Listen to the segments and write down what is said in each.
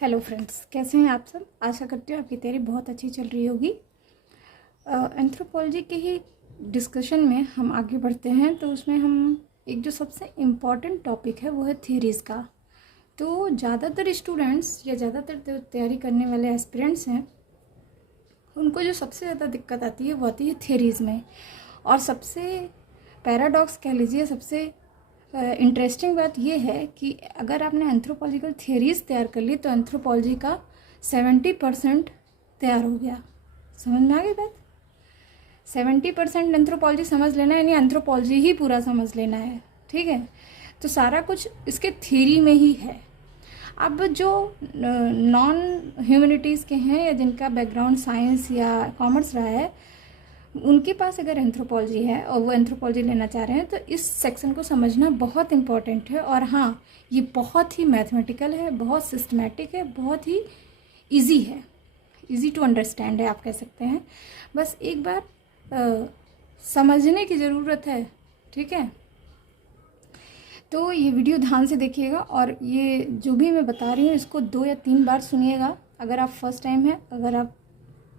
Hello friends, कैसे हैं आप सब। आशा करती हूँ आपकी तैयारी बहुत अच्छी चल रही होगी। एंथ्रोपोलॉजी के ही डिस्कशन में हम आगे बढ़ते हैं। तो उसमें हम एक जो सबसे इम्पॉर्टेंट टॉपिक है वो है थ्योरीज़ का। तो ज़्यादातर स्टूडेंट्स या ज़्यादातर तैयारी करने वाले एस्पिरेंट्स हैं, उनको जो सबसे ज़्यादा दिक्कत आती है वो आती है थ्योरीज़ में। और सबसे पैराडॉक्स कह लीजिए, सबसे इंटरेस्टिंग बात यह है कि अगर आपने एंथ्रोपोलॉजिकल थ्योरीज तैयार कर ली तो एंथ्रोपोलॉजी का 70% तैयार हो गया। समझ में आ गई बात। 70% एंथ्रोपोलॉजी समझ लेना, यानी एंथ्रोपोलॉजी ही पूरा समझ लेना है। ठीक है, तो सारा कुछ इसके थ्योरी में ही है। अब जो नॉन ह्यूमैनिटीज़ के हैं या जिनका बैकग्राउंड साइंस या कॉमर्स रहा है, उनके पास अगर एंथ्रोपोलॉजी है और वो एंथ्रोपोलॉजी लेना चाह रहे हैं तो इस सेक्शन को समझना बहुत इम्पॉर्टेंट है। और हाँ, ये बहुत ही मैथमेटिकल है, बहुत सिस्टमेटिक है, बहुत ही इजी है, इजी टू अंडरस्टैंड है आप कह सकते हैं। बस एक बार समझने की ज़रूरत है। ठीक है, तो ये वीडियो ध्यान से देखिएगा और ये जो भी मैं बता रही हूँ इसको 2 या 3 बार सुनिएगा। अगर आप फर्स्ट टाइम है, अगर आप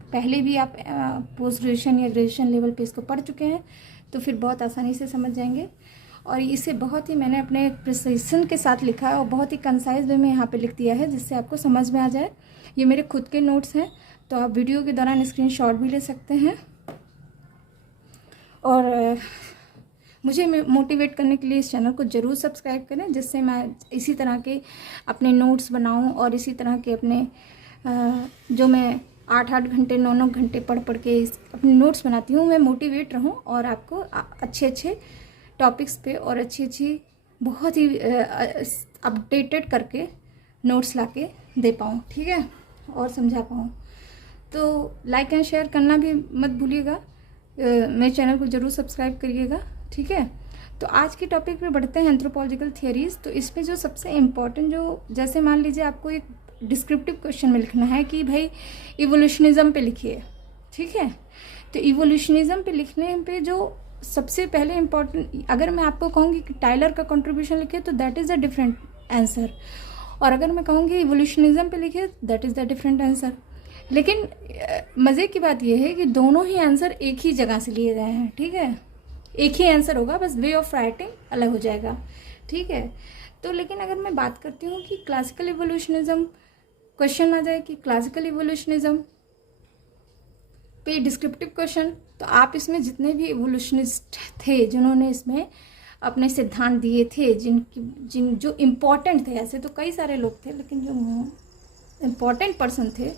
पहले भी आप पोस्ट ग्रेजुएशन या ग्रेजुएशन लेवल पे इसको पढ़ चुके हैं तो फिर बहुत आसानी से समझ जाएंगे। और इसे बहुत ही मैंने अपने प्रिसिशन के साथ लिखा है और बहुत ही कंसाइज वे में यहाँ पे लिख दिया है जिससे आपको समझ में आ जाए। ये मेरे खुद के नोट्स हैं, तो आप वीडियो के दौरान स्क्रीनशॉट भी ले सकते हैं। और मुझे मोटिवेट करने के लिए इस चैनल को ज़रूर सब्सक्राइब करें, जिससे मैं इसी तरह के अपने नोट्स बनाऊँ और इसी तरह के अपने जो मैं 8-8 घंटे 9-9 घंटे पढ़ के अपने नोट्स बनाती हूँ, मैं मोटिवेट रहूँ और आपको अच्छे टॉपिक्स पे और अच्छी बहुत ही अपडेटेड करके नोट्स लाके दे पाऊँ। ठीक है, और समझा पाऊँ। तो लाइक एंड शेयर करना भी मत भूलिएगा। मेरे चैनल को ज़रूर सब्सक्राइब करिएगा। ठीक है, तो आज के टॉपिक पे बढ़ते हैं, एंथ्रोपोलॉजिकल थियरीज। तो इसमें जो सबसे इम्पॉर्टेंट, जो जैसे मान लीजिए आपको एक डिस्क्रिप्टिव क्वेश्चन में लिखना है कि भाई इवोल्यूशनिज्म पे लिखिए। ठीक है, तो इवोल्यूशनिज्म पे लिखने पे जो सबसे पहले इम्पॉर्टेंट, अगर मैं आपको कहूँगी कि टाइलर का कंट्रीब्यूशन लिखिए तो that is a different answer, और अगर मैं कहूँगी इवोल्यूशनिज्म पे लिखिए that is the different answer. लेकिन मज़े की बात यह है कि दोनों ही आंसर एक ही जगह से लिए गए हैं। ठीक है, एक ही आंसर होगा, बस वे ऑफ राइटिंग अलग हो जाएगा। ठीक है, तो लेकिन अगर मैं बात करती हूँ कि क्लासिकल इवोल्यूशनिज्म, क्वेश्चन आ जाए कि क्लासिकल इवोल्यूशनिज्म पे डिस्क्रिप्टिव क्वेश्चन, तो आप इसमें जितने भी इवोल्यूशनिस्ट थे जिन्होंने इसमें अपने सिद्धांत दिए थे, जिन जो इम्पोर्टेंट थे, ऐसे तो कई सारे लोग थे लेकिन जो इम्पोर्टेंट पर्सन थे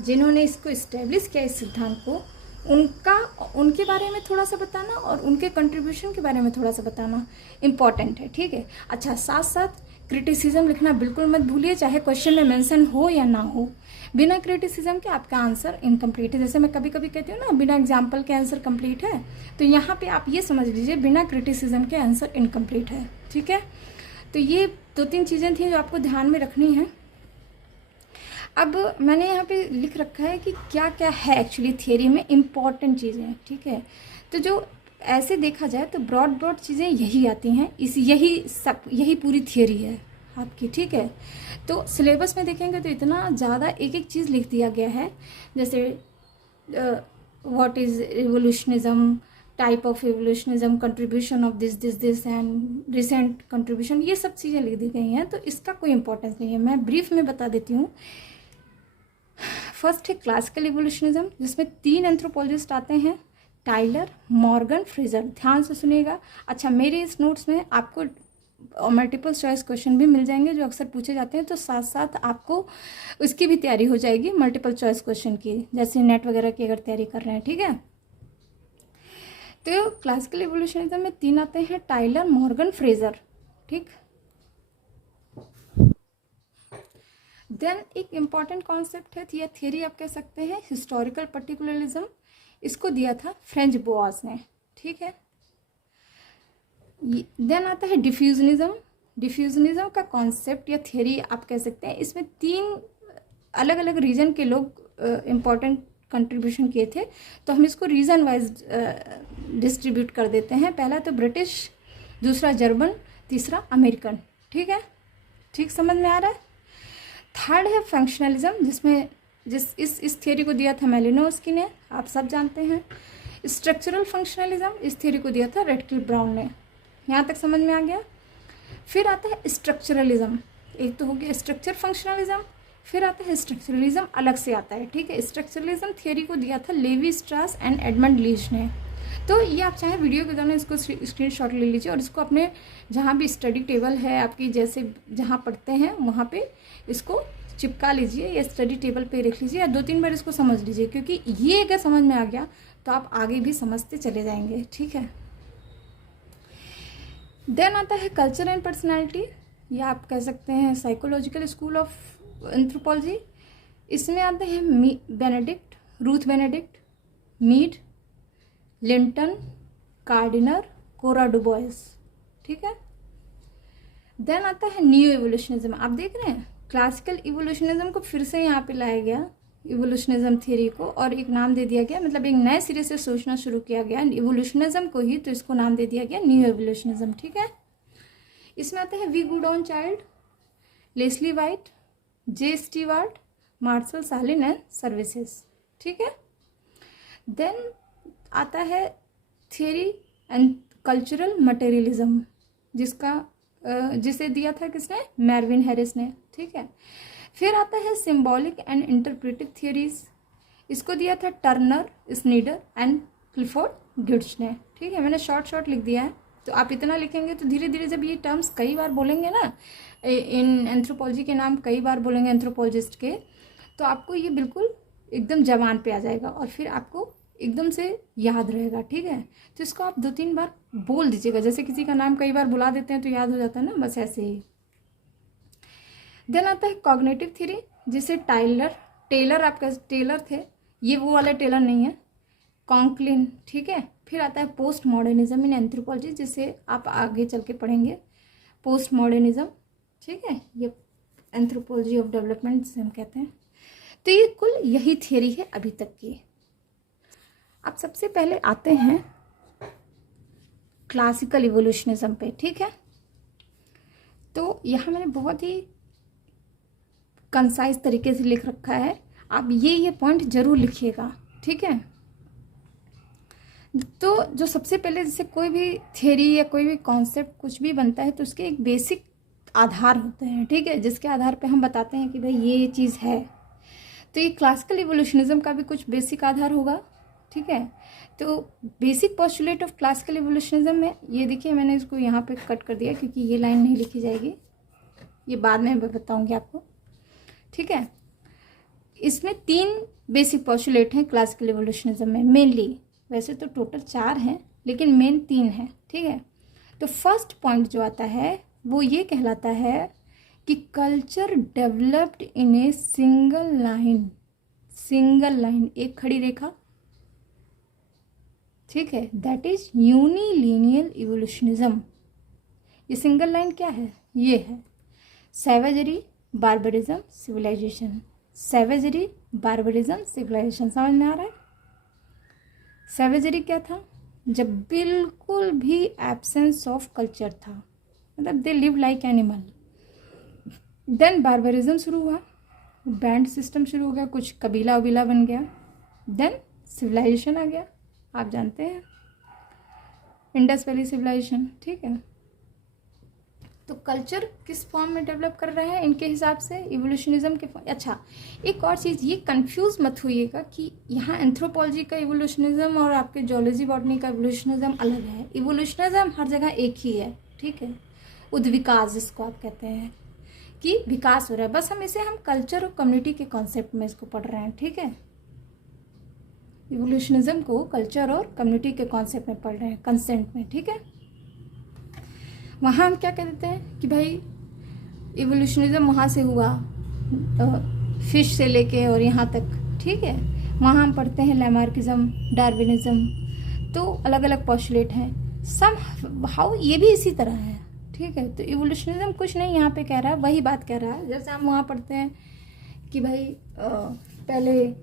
जिन्होंने इसको इस्टेब्लिश किया, इस सिद्धांत को, उनके बारे में थोड़ा सा बताना और उनके कंट्रीब्यूशन के बारे में थोड़ा सा बताना इम्पॉर्टेंट है। ठीक है, अच्छा, साथ साथ क्रिटिसिज्म लिखना बिल्कुल मत भूलिए, चाहे क्वेश्चन में मेंशन हो या ना हो। बिना क्रिटिसिज्म के आपका आंसर इनकम्प्लीट है। जैसे मैं कभी कभी कहती हूँ ना, बिना एग्जाम्पल के आंसर कंप्लीट है, तो यहाँ पे आप ये समझ लीजिए बिना क्रिटिसिज्म के आंसर इनकम्प्लीट है। ठीक है, तो ये 2-3 चीज़ें थी जो आपको ध्यान में रखनी है। अब मैंने यहाँ पे लिख रखा है कि क्या क्या है एक्चुअली थियरी में इम्पॉर्टेंट चीज़ें। ठीक है, तो जो ऐसे देखा जाए तो ब्रॉड चीज़ें यही आती हैं, यही पूरी थियरी है आपकी। ठीक है, तो सिलेबस में देखेंगे तो इतना ज़्यादा एक चीज़ लिख दिया गया है, जैसे what is evolutionism, type of evolutionism, contribution of this and recent contribution, ये सब चीज़ें लिख दी गई हैं। तो इसका कोई इंपॉर्टेंस नहीं है, मैं ब्रीफ में बता देती हूँ। फर्स्ट है क्लासिकल इवोल्यूशनिज्म, जिसमें 3 एंथ्रोपोलॉजिस्ट आते हैं, टाइलर, मॉर्गन, फ्रेजर। ध्यान से सुनिएगा। अच्छा, मेरे इस नोट्स में आपको मल्टीपल चॉइस क्वेश्चन भी मिल जाएंगे जो अक्सर पूछे जाते हैं, तो साथ साथ आपको उसकी भी तैयारी हो जाएगी, मल्टीपल चॉइस क्वेश्चन की, जैसे नेट वगैरह की अगर तैयारी कर रहे हैं। ठीक है, तो क्लासिकल इवोल्यूशनिज्म में 3 आते हैं, टाइलर, मॉर्गन, फ्रेजर। ठीक, देन एक इम्पॉर्टेंट कॉन्सेप्ट है या थियरी आप कह सकते हैं, हिस्टोरिकल पर्टिकुलरिज्म। इसको दिया था फ्रेंच बोआस ने। ठीक है, देन आता है डिफ्यूजनिज्म। डिफ्यूजनिज्म का कॉन्सेप्ट या थियरी आप कह सकते हैं, इसमें 3 अलग अलग रीजन के लोग इम्पॉर्टेंट कंट्रीब्यूशन किए थे, तो हम इसको रीजन वाइज डिस्ट्रीब्यूट कर देते हैं। पहला तो ब्रिटिश, दूसरा जर्मन, तीसरा अमेरिकन। ठीक है, ठीक समझ में आ रहा है। थर्ड है फंक्शनलिज्म, जिसमें इस थियोरी को दिया था मेलिनोव्स्की ने, आप सब जानते हैं। स्ट्रक्चरल फंक्शनलिज्म, इस थियोरी को दिया था रेडक्लिफ ब्राउन ने। यहाँ तक समझ में आ गया। फिर आता है स्ट्रक्चरलिज्म, एक तो हो गया स्ट्रक्चर फंक्शनलिज्म, फिर आता है स्ट्रक्चरलिज्म अलग से आता है, ठीक है। स्ट्रक्चरलिज्म थियोरी को दिया था Levi Strauss and Edmund Leach ने। तो ये आप चाहे वीडियो के दौरान इसको स्क्रीनशॉट ले लीजिए और इसको अपने जहाँ भी स्टडी टेबल है आपकी, जैसे जहाँ पढ़ते हैं वहाँ पे इसको चिपका लीजिए या स्टडी टेबल पे रख लीजिए या 2-3 बार इसको समझ लीजिए, क्योंकि ये अगर समझ में आ गया तो आप आगे भी समझते चले जाएंगे, ठीक है। देन आता है कल्चर एंड पर्सनैलिटी, या आप कह सकते हैं साइकोलॉजिकल स्कूल ऑफ एंथ्रोपोलॉजी। इसमें आते हैं Benedict, Ruth Benedict, Mead, Linton, Kardiner, Cora DuBois, ठीक है। देन आता है न्यू इवोल्यूशनिज्म। आप देख रहे हैं क्लासिकल इवोल्यूशनिज्म को फिर से यहाँ पे लाया गया, इवोल्यूशनिज्म थ्योरी को, और एक नाम दे दिया गया, मतलब एक नए सिरे से सोचना शुरू किया गया इवोल्यूशनिज्म को ही, तो इसको नाम दे दिया गया न्यू इवोल्यूशनिज्म, ठीक है। इसमें आते हैं V Gordon Childe, Leslie White, J Steward, Marshall Sahlins and Services, ठीक है। देन आता है थियरी एंड कल्चरल मटेरियलिज्म, जिसे दिया था किसने, मेरविन हैरिस ने, ठीक है। फिर आता है सिंबॉलिक एंड इंटरप्रेटिव थियरीज, इसको दिया था टर्नर, स्नीडर एंड क्लिफोर्ड गिट्स ने, ठीक है। मैंने शॉर्ट लिख दिया है, तो आप इतना लिखेंगे तो धीरे धीरे जब ये टर्म्स कई बार बोलेंगे ना, इन एंथ्रोपोलॉजी के नाम कई बार बोलेंगे एंथ्रोपोलॉजिस्ट के, तो आपको ये बिल्कुल एकदम जबान पे आ जाएगा और फिर आपको एकदम से याद रहेगा, ठीक है। तो इसको आप 2-3 बार बोल दीजिएगा, जैसे किसी का नाम कई बार बुला देते हैं तो याद हो जाता है ना, बस ऐसे ही। देन आता है कॉग्निटिव थ्योरी, जिसे टेलर आपका टेलर थे, ये वो वाला टेलर नहीं है, कॉन्क्लिन, ठीक है। फिर आता है पोस्ट मॉडर्निज्म इन एंथ्रोपोलॉजी, जिसे आप आगे चल के पढ़ेंगे, पोस्ट मॉडर्निज्म, ठीक है। ये एंथ्रोपोलॉजी ऑफ डेवलपमेंट जिसे हम कहते हैं। तो ये कुल यही थियरी है अभी तक की। अब सबसे पहले आते हैं क्लासिकल इवोल्यूशनिज्म पे, ठीक है। तो यहाँ मैंने बहुत ही कंसाइज तरीके से लिख रखा है, आप ये पॉइंट जरूर लिखिएगा, ठीक है। तो जो सबसे पहले जैसे कोई भी थियरी या कोई भी कॉन्सेप्ट कुछ भी बनता है तो उसके एक बेसिक आधार होते हैं, ठीक है, जिसके आधार पे हम बताते हैं कि भाई ये चीज़ है। तो ये क्लासिकल इवोल्यूशनिज्म का भी कुछ बेसिक आधार होगा, ठीक है। तो बेसिक पोस्टुलेट ऑफ क्लासिकल इवोल्यूशनिज्म में ये देखिए, मैंने इसको यहाँ पे कट कर दिया क्योंकि ये लाइन नहीं लिखी जाएगी, ये बाद में मैं बताऊँगी आपको, ठीक है। इसमें 3 बेसिक पोस्टुलेट हैं क्लासिकल इवोल्यूशनिज्म में मेनली, वैसे तो टोटल 4 हैं लेकिन मेन 3 हैं, ठीक है। तो फर्स्ट पॉइंट जो आता है वो ये कहलाता है कि culture developed in A single line, एक खड़ी रेखा, ठीक है, दैट इज यूनिलिनियल इवोल्यूशनिज्म। ये सिंगल लाइन क्या है, ये है सैवेजरी बार्बरिज्म सिविलाइजेशन, सैवेजरी बार्बरिज्म सिविलाइजेशन, समझ में आ रहा है। सैवेजरी क्या था, जब बिल्कुल भी एब्सेंस ऑफ कल्चर था, मतलब they live like animal. Then barbarism शुरू हुआ, बैंड सिस्टम शुरू हो गया, कुछ कबीला उबीला बन गया। देन सिविलाइजेशन आ गया, आप जानते हैं इंडस वैली सिविलाइजेशन, ठीक है। तो कल्चर किस फॉर्म में डेवलप कर रहा है इनके हिसाब से, इवोल्यूशनिज्म के अच्छा, एक और चीज़, ये कंफ्यूज मत होइएगा कि यहाँ एंथ्रोपोलॉजी का इवोल्यूशनिज्म और आपके जूलॉजी बॉटनी का इवोल्यूशनिज्म अलग है। इवोल्यूशनिज्म हर जगह एक ही है, ठीक है। उद्विकास जिसको आप कहते हैं कि विकास हो रहा है, बस हम कल्चर और कम्युनिटी के कॉन्सेप्ट में इसको पढ़ रहे हैं, ठीक है। इवोल्यूशनिज्म को कल्चर और कम्युनिटी के कॉन्सेप्ट में पढ़ रहे हैं, कंसेंट में, ठीक है। वहाँ हम क्या कहते हैं कि भाई इवोल्यूशनिज्म वहाँ से हुआ, फिश से लेके और यहाँ तक, ठीक है। वहाँ हम पढ़ते हैं लैमार्किज्म, डार्विनिज्म, तो अलग अलग पोस्टुलेट हैं, सम हाउ ये भी इसी तरह है, ठीक है। तो इवोल्यूशनिज्म कुछ नहीं यहाँ पे कह रहा है, वही बात कह रहा है। जैसे हम वहाँ पढ़ते हैं कि भाई पहले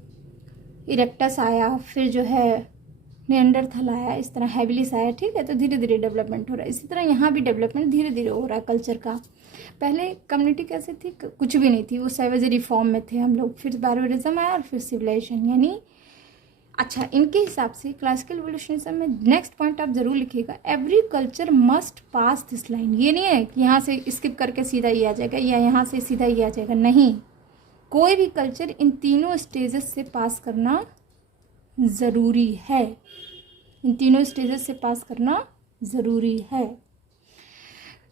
इरेक्टस आया, फिर जो है निएंडरथल आया, इस तरह हैबिलिस आया, ठीक है। तो धीरे धीरे डेवलपमेंट हो रहा है, इसी तरह यहाँ भी डेवलपमेंट धीरे धीरे हो रहा है कल्चर का। पहले कम्युनिटी कैसे थी, कुछ भी नहीं थी, वो सैवेजरी फॉर्म में थे हम लोग, फिर बार्बरिज्म आया और फिर सिविलाइजेशन। यानी अच्छा, इनके हिसाब से क्लासिकल इवोल्यूशनिज्म में नेक्स्ट पॉइंट आप जरूर लिखिएगा, every culture must pass this line. ये नहीं है कि यहाँ से स्किप करके सीधा ये आ जाएगा या यहाँ से सीधा ये आ जाएगा, नहीं, कोई भी कल्चर इन तीनों स्टेजेस से पास करना ज़रूरी है, इन तीनों स्टेजेस से पास करना ज़रूरी है।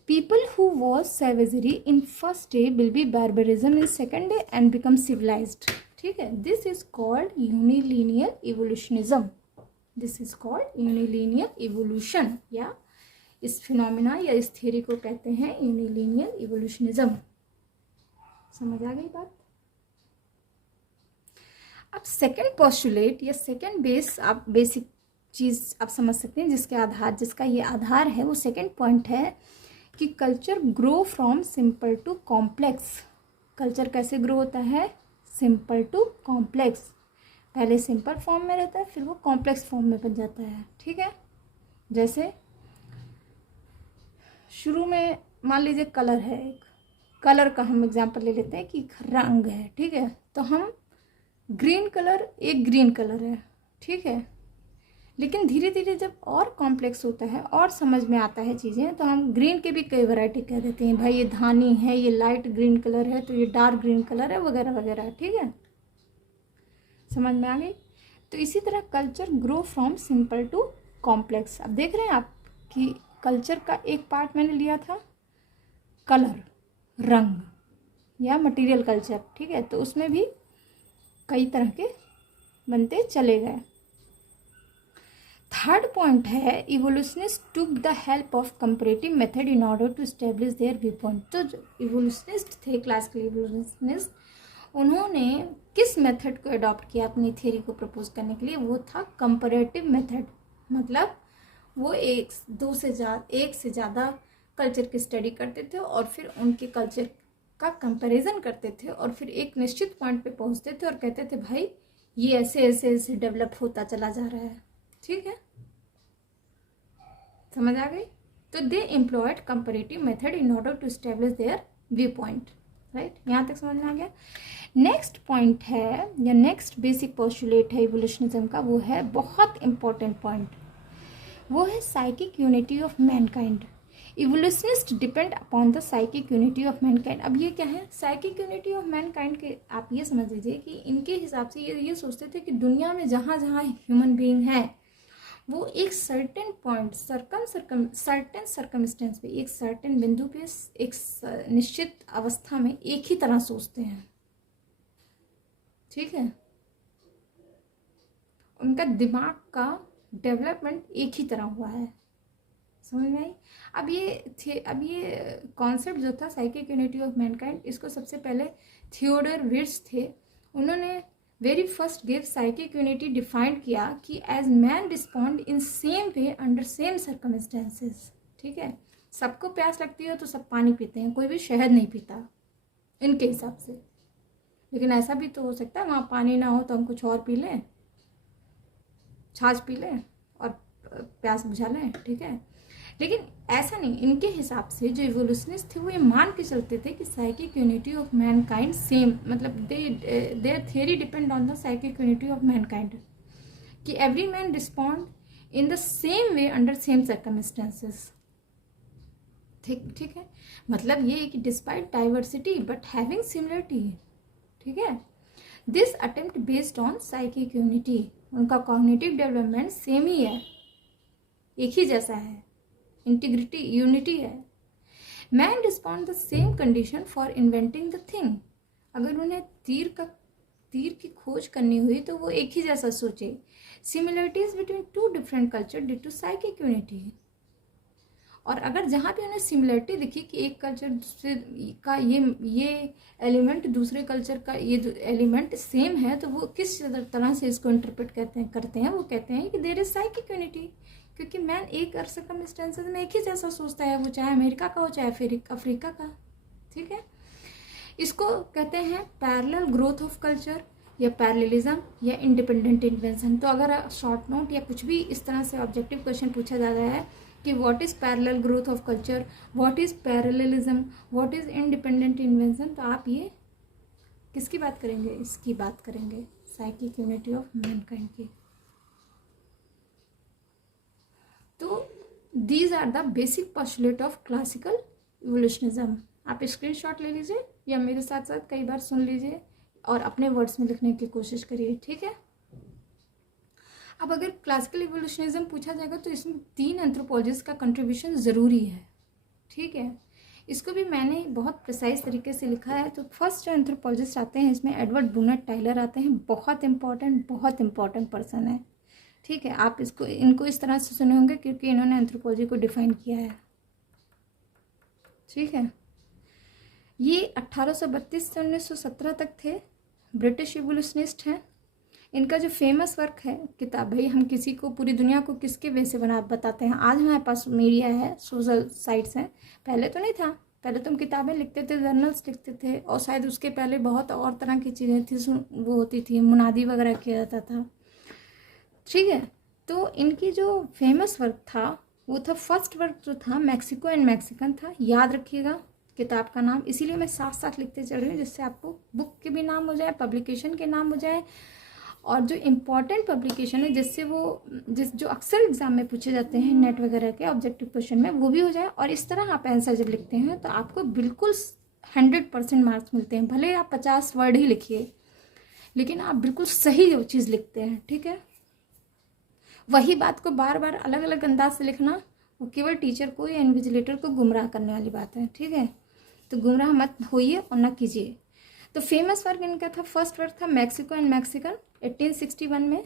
People who was savagery in first day will be barbarism in second day and become civilized. ठीक है, this is called unilinear evolutionism. This is called unilinear evolution, या इस फिनोमिना या इस थ्योरी को कहते हैं unilinear evolutionism। समझ आ गई बात? अब सेकेंड पोस्टुलेट या सेकेंड बेस, आप बेसिक चीज़ आप समझ सकते हैं जिसके आधार, जिसका ये आधार है, वो सेकेंड पॉइंट है कि culture grow from simple to complex. Culture कैसे ग्रो होता है? Simple to complex. पहले सिंपल फॉर्म में रहता है, फिर वो कॉम्प्लेक्स फॉर्म में बन जाता है। ठीक है, जैसे शुरू में मान लीजिए कलर है, एक कलर का हम एग्जांपल ले लेते हैं कि रंग है। ठीक है, तो हम ग्रीन कलर, एक ग्रीन कलर है, ठीक है, लेकिन धीरे धीरे जब और कॉम्प्लेक्स होता है और समझ में आता है चीज़ें, तो हम ग्रीन के भी कई वैरायटी कह देते हैं, भाई ये धानी है, ये लाइट ग्रीन कलर है, तो ये डार्क ग्रीन कलर है, वगैरह वगैरह। ठीक है, समझ में आ गई? तो इसी तरह culture grow from simple to complex. अब देख रहे हैं आप कि कल्चर का एक पार्ट मैंने लिया था कलर, रंग या मटीरियल कल्चर। ठीक है, तो उसमें भी कई तरह के बनते चले गए। थर्ड पॉइंट है evolutionist took the help of comparative method in order to establish their view point. तो जो इवोल्यूशनिस्ट थे, क्लासिकल इवोल्यूशनिस्ट, उन्होंने किस मेथड को अडॉप्ट किया अपनी थ्योरी को प्रपोज करने के लिए? वो था कंपैरेटिव मेथड। मतलब वो एक से ज़्यादा कल्चर की स्टडी करते थे और फिर उनके कल्चर का कंपैरिजन करते थे और फिर एक निश्चित पॉइंट पे पहुंचते थे और कहते थे भाई ये ऐसे ऐसे ऐसे डेवलप होता चला जा रहा है। ठीक है, समझ आ गई? तो they employed comparative method in order to establish their view point. Right, यहाँ तक समझ में आ गया? नेक्स्ट पॉइंट है या नेक्स्ट बेसिक पोस्टुलेट है इवोल्यूशनिज्म का, वो है बहुत इंपॉर्टेंट पॉइंट, वो है psychic unity of mankind. Evolutionist depend upon the psychic unity of mankind. अब ये क्या है साइकिक यूनिटी ऑफ मैनकाइंड के? आप ये समझ लीजिए कि इनके हिसाब से ये सोचते थे कि दुनिया में जहाँ जहाँ ह्यूमन बीइंग है वो एक सर्टेन पॉइंट, सर्टेन सर्कमस्टेंस पे, एक सर्टेन बिंदु पे, एक निश्चित अवस्था में एक ही तरह सोचते हैं। ठीक है, उनका दिमाग का डेवलपमेंट एक ही तरह हुआ है। समझ में आई? अब ये कॉन्सेप्ट जो था साइकिक यूनिटी ऑफ मैनकाइंड, इसको सबसे पहले थियोडोर विर्ट्ज थे, उन्होंने very first give psychic unity defined किया कि as man respond in same way under same circumstances. ठीक है, सबको प्यास लगती है तो सब पानी पीते हैं, कोई भी शहद नहीं पीता इनके हिसाब से। लेकिन ऐसा भी तो हो सकता है वहाँ पानी ना हो तो हम कुछ और पी लें, छाछ पी लें और प्यास बुझा लें। ठीक है, लेकिन ऐसा नहीं, इनके हिसाब से जो इवोल्यूशनिस्ट थे वो ये मान के चलते थे कि psychic unity of mankind same, मतलब their theory depend on the psychic unity of mankind, कि every man respond in the same way under same circumstances. ठीक है, मतलब ये कि despite diversity but having similarity. ठीक है, this attempt based on psychic unity, उनका कॉग्निटिव डेवलपमेंट सेम ही है, एक ही जैसा है, इंटीग्रिटी यूनिटी है। Man respond the same condition for inventing the thing. अगर उन्हें तीर की खोज करनी हुई तो वो एक ही जैसा सोचे। Similarities between two different culture due to psychic unity. और अगर जहाँ भी उन्हें सिमिलरिटी दिखी कि एक कल्चर दूसरे का ये एलिमेंट दूसरे कल्चर का ये एलिमेंट सेम है, तो वो किस तरह से इसको इंटरप्रेट करते हैं वो कहते हैं कि देयर इज साइकिक यूनिटी, क्योंकि मैन एक सर्कमस्टेंसेस में एक ही जैसा सोचता है, वो चाहे अमेरिका का हो चाहे फिर अफ्रीका का। ठीक है, इसको कहते हैं पैरेलल ग्रोथ ऑफ कल्चर या पैरेललिज्म या इंडिपेंडेंट इन्वेंशन। तो अगर शॉर्ट नोट या कुछ भी इस तरह से ऑब्जेक्टिव क्वेश्चन पूछा जा रहा है कि what is parallel growth of culture, what is parallelism, what is independent invention. तो आप ये किसकी बात करेंगे? इसकी बात करेंगे, साइकिक यूनिटी ऑफ मैनकाइंड की। तो these are the basic postulate of classical evolutionism. आप स्क्रीनशॉट ले लीजिए या मेरे साथ साथ कई बार सुन लीजिए और अपने वर्ड्स में लिखने की कोशिश करिए, ठीक है। अब अगर क्लासिकल इवोल्यूशनिज्म पूछा जाएगा तो इसमें 3 एंथ्रोपोलॉजिस्ट का कंट्रीब्यूशन ज़रूरी है, ठीक है। इसको भी मैंने बहुत प्रिसाइज तरीके से लिखा है। तो फर्स्ट जो एंथ्रोपोलॉजिस्ट आते हैं इसमें एडवर्ड ब्रूनर टाइलर आते हैं। बहुत इंपॉर्टेंट पर्सन है, ठीक है। आप इनको इस तरह से सुने होंगे क्योंकि इन्होंने एंथ्रोपोलॉजी को डिफाइन किया है, ठीक है। ये 1832 से 1917 तक थे, ब्रिटिश इवोल्यूशनिस्ट हैं। इनका जो फेमस वर्क है किताब, भाई हम किसी को, पूरी दुनिया को किसके वे से बताते हैं। आज हमारे पास मीडिया है, सोशल साइट्स हैं, पहले तो नहीं था। पहले तो हम किताबें लिखते थे, जर्नल्स लिखते थे, और शायद उसके पहले बहुत और तरह की चीज़ें थी, वो होती थी, मुनादी वगैरह किया जाता था, ठीक है। तो इनकी जो फेमस वर्क था वो था, फर्स्ट वर्क जो था मैक्सिको एंड मैक्सिकन था। याद रखिएगा किताब का नाम, इसीलिए मैं साथ साथ लिखते चल रही हूँ जिससे आपको बुक के भी नाम हो जाए, पब्लिकेशन के नाम हो जाए, और जो इम्पॉर्टेंट पब्लिकेशन है जिससे वो जो अक्सर एग्जाम में पूछे जाते हैं नेट वगैरह के ऑब्जेक्टिव क्वेश्चन में, वो भी हो जाए। और इस तरह आप आंसर जब लिखते हैं तो आपको बिल्कुल 100% मार्क्स मिलते हैं। भले आप 50 वर्ड ही लिखिए, लेकिन आप बिल्कुल सही वो चीज़ लिखते हैं, ठीक है। वही बात को बार बार अलग अलग अंदाज से लिखना, वो केवल टीचर को या इन्विजिलेटर को गुमराह करने वाली बात है, ठीक है। तो गुमराह मत होइए और ना कीजिए। तो फेमस वर्क इनका था, फर्स्ट वर्क था मैक्सिको एंड मैक्सिकन 1861 में।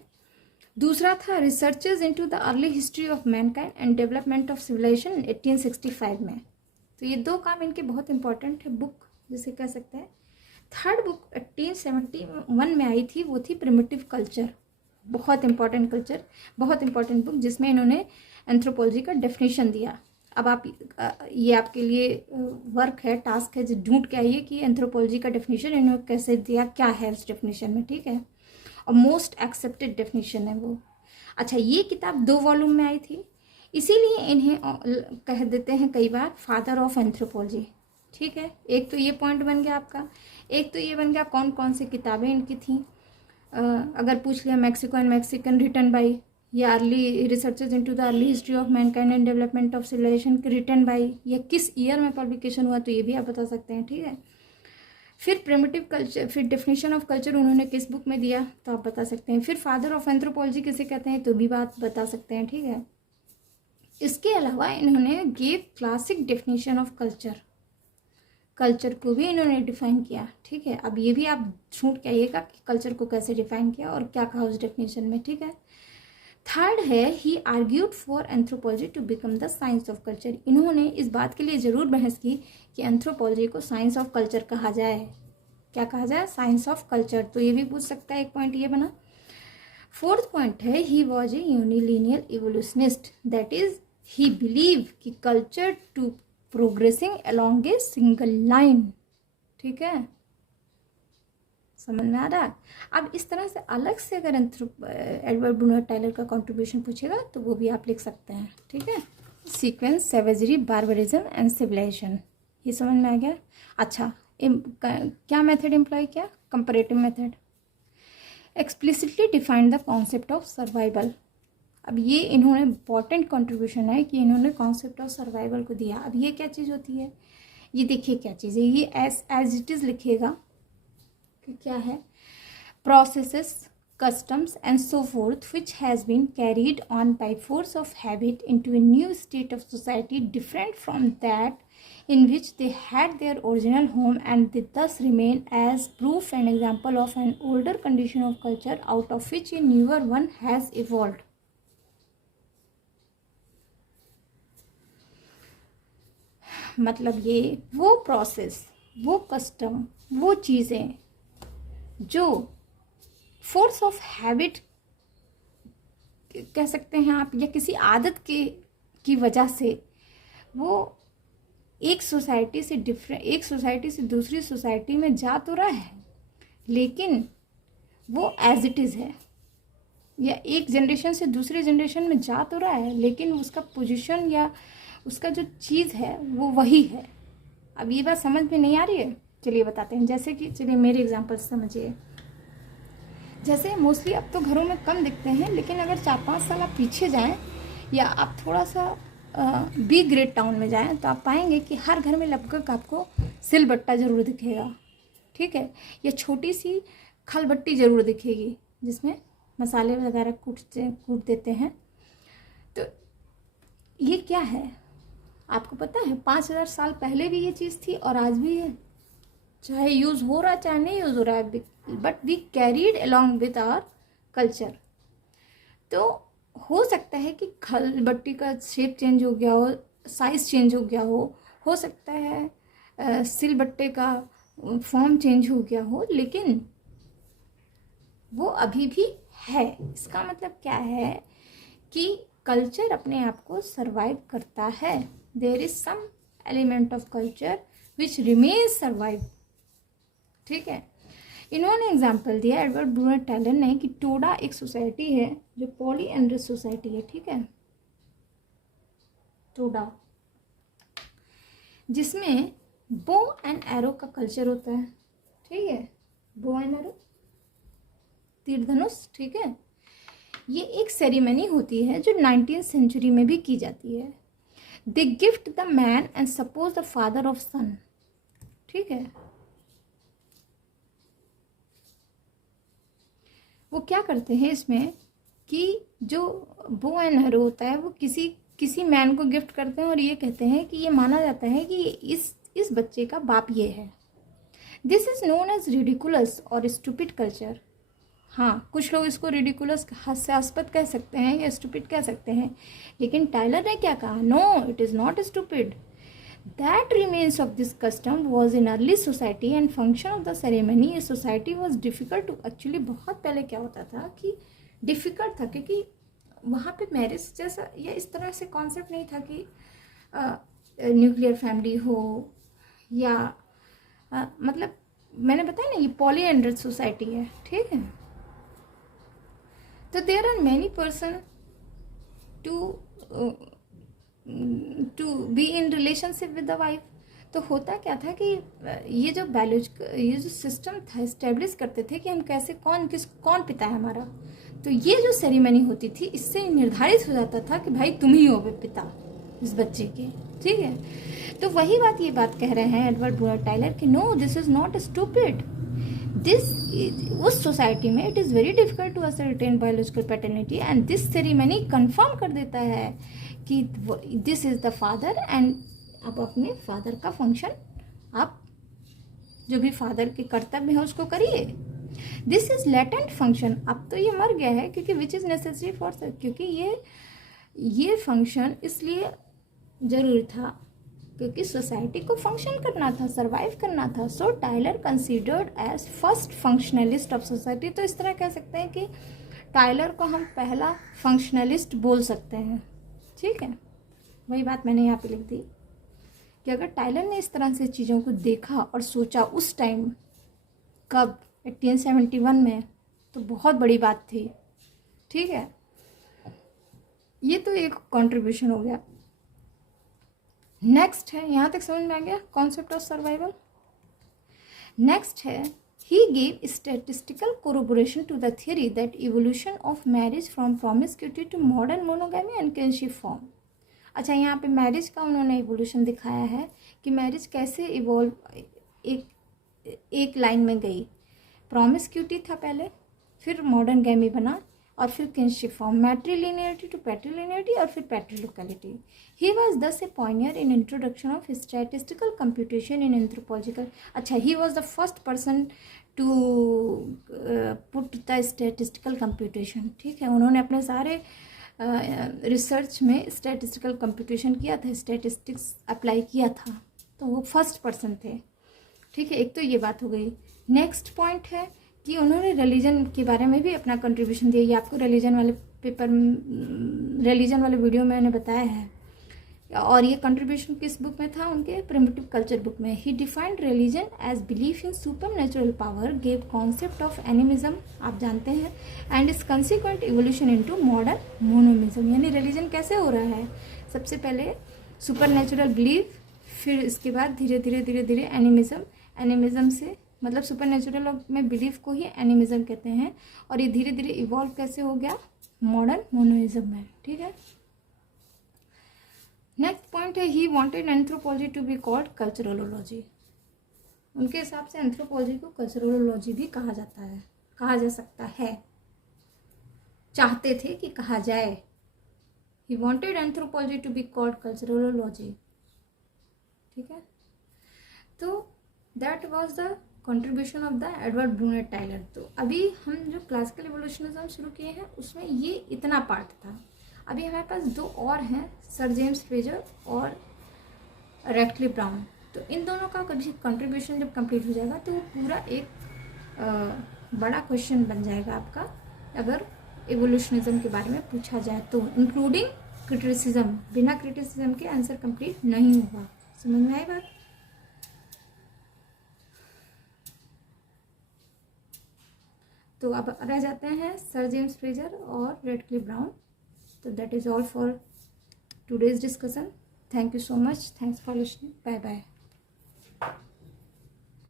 दूसरा था researches into the early history of mankind and development of civilization 1865 में। तो ये 2 काम इनके बहुत इंपॉर्टेंट है, बुक जिसे कह सकते हैं। थर्ड बुक 1871 में आई थी, वो थी प्रिमिटिव कल्चर। बहुत इंपॉर्टेंट बुक, जिसमें इन्होंने एंथ्रोपोलॉजी का डेफिनेशन दिया। अब आप ये आपके लिए वर्क है, टास्क है, जो ढूंढ के आइए कि एंथ्रोपोलॉजी का डेफिनेशन इन्होंने कैसे दिया, क्या है उस डेफिनेशन में, ठीक है। और मोस्ट एक्सेप्टेड डेफिनेशन है वो। अच्छा, ये किताब 2 वॉल्यूम में आई थी, इसीलिए इन्हें कह देते हैं कई बार फादर ऑफ एंथ्रोपोलॉजी, ठीक है। एक तो ये पॉइंट बन गया आपका। एक तो ये बन गया कौन कौन सी किताबें इनकी थी। अगर पूछ लिया Mexico and Mexican written by, या early researches into the early history of mankind and development of civilisation written by, या किस ईयर में पब्लिकेशन हुआ, तो ये भी आप बता सकते हैं, ठीक है। फिर प्रिमिटिव कल्चर, फिर डेफिनेशन ऑफ कल्चर उन्होंने किस बुक में दिया, तो आप बता सकते हैं। फिर फादर ऑफ एंथ्रोपोलॉजी किसे कहते हैं, तो भी बात बता सकते हैं, ठीक है। इसके अलावा इन्होंने gave classic definition of culture को भी इन्होंने डिफाइन किया, ठीक है। अब ये भी आप ढूंढ के आइएगा कि कल्चर को कैसे डिफाइन किया और क्या कहा उस डेफिनेशन में, ठीक है। थर्ड है, he argued for anthropology to become the science of culture. इन्होंने इस बात के लिए ज़रूर बहस की कि एंथ्रोपोलॉजी को साइंस ऑफ कल्चर कहा जाए। क्या कहा जाए? Science of culture. तो ये भी पूछ सकता है, एक पॉइंट ये बना। फोर्थ पॉइंट है, he was a unilinear evolutionist, that is he believe कि culture to progressing along a single line, ठीक है, समझ में आ रहा है। अब इस तरह से अलग से अगर एडवर्ड ब्रूनर टाइलर का कंट्रीब्यूशन पूछेगा तो वो भी आप लिख सकते हैं, ठीक है। Sequence, savagery, barbarism and civilization, ये समझ में आ गया। अच्छा, क्या मेथड एम्प्लॉय किया? Comparative method. Explicitly defined the concept of survival. अब ये इन्होंने इम्पॉर्टेंट कंट्रीब्यूशन है कि इन्होंने कॉन्सेप्ट ऑफ सर्वाइवल को दिया। अब ये क्या चीज़ होती है, ये देखिए क्या चीज़ है, ये एज इट इज़ लिखिएगा कि क्या है। Processes, customs and so forth which has been carried on by force of habit into a new state of society different from that in which they had their original home, and they thus remain as proof and example of an older condition of culture out of which a newer one has evolved. मतलब ये वो process, वो custom, वो चीज़ें जो force of habit कह सकते हैं आप, या किसी आदत की वजह से वो एक सोसाइटी से दूसरी सोसाइटी में जा तो रहा है, लेकिन वो एज इट इज़ है, या एक जनरेशन से दूसरे जनरेशन में जा तो रहा है, लेकिन उसका पोजीशन या उसका जो चीज़ है वो वही है। अब ये बात समझ में नहीं आ रही है, चलिए बताते हैं। जैसे कि चलिए मेरे एग्जांपल समझिए। जैसे मोस्टली अब तो घरों में कम दिखते हैं, लेकिन अगर 4-5 साल आप पीछे जाएं या आप थोड़ा सा बी ग्रेड टाउन में जाएं तो आप पाएंगे कि हर घर में लगभग आपको सिलबट्टा ज़रूर दिखेगा, ठीक है, या छोटी सी खलबट्टी ज़रूर दिखेगी जिसमें मसाले वगैरह कूट देते हैं। तो ये क्या है आपको पता है? 5000 साल पहले भी ये चीज़ थी और आज भी है, चाहे यूज़ हो रहा चाहे नहीं यूज़ हो रहा है, but we carried along with our culture. तो हो सकता है कि खलबट्टी का शेप चेंज हो गया हो, साइज़ चेंज हो गया हो सकता है सिलबट्टे का फॉर्म चेंज हो गया हो, लेकिन वो अभी भी है। इसका मतलब क्या है कि कल्चर अपने आप को सरवाइव करता है। There is some element of culture which remains survive, ठीक है। इन्होंने एग्जाम्पल दिया एडवर्ड ब्रूनर टैलन ने कि टोडा एक सोसाइटी है जो पॉलीएंड्रस सोसाइटी है, ठीक है, टोडा, जिसमें बो एंड एरो का कल्चर होता है, ठीक है, बो एंड एरो, तीर धनुष, ठीक है। ये एक सेरेमनी होती है जो 19th सेंचुरी में भी की जाती है। They gift the man and suppose the father of son, ठीक है। वो क्या करते हैं इसमें कि जो बो एंड एरो होता है वो किसी मैन को गिफ्ट करते हैं और ये कहते हैं कि ये माना जाता है कि इस बच्चे का बाप ये है। This is known as ridiculous और स्टूपिड कल्चर। हाँ, कुछ लोग इसको रिडिकुलस हास्यास्पद कह सकते हैं या स्टूपिड कह सकते हैं, लेकिन टाइलर ने क्या कहा? No, it is not stupid. That remains of this custom was in early society and function of the ceremony. ये society was difficult to, actually बहुत पहले क्या होता था कि डिफ़िकल्ट था, क्योंकि वहाँ पे मैरिज जैसा या इस तरह से कॉन्सेप्ट नहीं था कि न्यूक्लियर फैमिली हो या मतलब मैंने बताया ना ये पॉलीएंड्रस सोसाइटी है, ठीक है। तो there are many person to be in relationship with the wife. तो होता क्या था कि ये जो सिस्टम था इस्टेब्लिश करते थे कि हम कैसे कौन पिता है हमारा। तो ये जो सेरेमनी होती थी इससे निर्धारित हो जाता था कि भाई तुम ही हो पिता इस बच्चे के, ठीक है। तो वही बात ये बात कह रहे हैं एडवर्ड ब्रूनर टाइलर कि no, this is not stupid. उस सोसाइटी में it is very difficult to ascertain biological paternity and this ceremony confirm कर देता है कि this is the father and आप अपने फादर का फंक्शन, आप जो भी फादर के कर्तव्य है उसको करिए। दिस इज लेटेंट फंक्शन, अब तो ये मर गया है क्योंकि विच इज़ नेसेसरी फॉर, क्योंकि ये फंक्शन इसलिए ज़रूरी था क्योंकि सोसाइटी को फंक्शन करना था, सरवाइव करना था। So Tylor considered as first functionalist of society. तो इस तरह कह सकते हैं कि टाइलर को हम पहला फंक्शनलिस्ट बोल सकते हैं, ठीक है। वही बात मैंने यहाँ पे लिख दी कि अगर टाइलर ने इस तरह से चीज़ों को देखा और सोचा उस टाइम, कब 1871 में, तो बहुत बड़ी बात थी, ठीक है। ये तो एक कंट्रीब्यूशन हो गया। नेक्स्ट है, यहाँ तक समझ में आ गया कॉन्सेप्ट ऑफ सर्वाइवल। नेक्स्ट है he gave statistical corroboration to the theory that evolution of marriage from promiscuity to modern monogamy and kinship form. अच्छा, यहाँ पे मैरिज का उन्होंने इवोल्यूशन दिखाया है कि मैरिज कैसे इवॉल्व एक लाइन में गई। प्रोमिस्क्यूटी था पहले, फिर मॉडर्न गैमी बना और फिर kinship form, matrilinearity to patrilinearity और फिर patrilocality. He was thus a pioneer in introduction of statistical computation in anthropological. अच्छा, he was the first person to put the statistical computation, ठीक है। उन्होंने अपने सारे रिसर्च में स्टैटिस्टिकल कंप्यूटेशन किया था, स्टैटिस्टिक्स अप्लाई किया था, तो वो फर्स्ट पर्सन थे, ठीक है। एक तो ये बात हो गई। नेक्स्ट पॉइंट है कि उन्होंने रिलीजन के बारे में भी अपना कंट्रीब्यूशन दिया। ये आपको रिलीजन वाले वीडियो में मैंने बताया है। और ये कंट्रीब्यूशन किस बुक में था? उनके प्रिमिटिव कल्चर बुक में। He defined religion as belief in super natural power, gave concept of animism, आप जानते हैं, and is consequent evolution into modern monomism. यानी रिलीजन कैसे हो रहा है? सबसे पहले सुपर नेचुरल बिलीफ, फिर इसके बाद धीरे धीरे एनिमिज्म। एनिमिज्म से मतलब सुपर नेचुरल में बिलीफ को ही एनिमिज्म कहते हैं, और ये धीरे धीरे इवॉल्व कैसे हो गया? मॉडर्न मोनोइज्म में। ठीक है, नेक्स्ट पॉइंट है he wanted anthropology to be called culturology. उनके हिसाब से एंथ्रोपोलॉजी को कल्चरलोलॉजी भी कहा जाता है, कहा जा सकता है, चाहते थे कि कहा जाए। He wanted anthropology to be called culturology. ठीक है, तो that was the contribution of the Edward Burnett Tylor. तो अभी हम जो क्लासिकल इवोल्यूशनिज्म शुरू किए हैं उसमें ये इतना पार्ट था। अभी हमारे पास दो और हैं, सर जेम्स फ्रेजर और रेडक्लिफ ब्राउन। तो इन दोनों का कभी कंट्रीब्यूशन जब कंप्लीट हो जाएगा तो वो पूरा एक बड़ा क्वेश्चन बन जाएगा आपका, अगर इवोल्यूशनिज्म के बारे में पूछा जाए तो, इंक्लूडिंग क्रिटिसिज्म। बिना क्रिटिसिज्म के आंसर कंप्लीट नहीं होगा। समझ में आई बात? तो अब रह जाते हैं सर जेम्स फ्रेजर और Radcliffe Brown. So that is all for today's discussion. Thank you so much. Thanks for listening. Bye bye.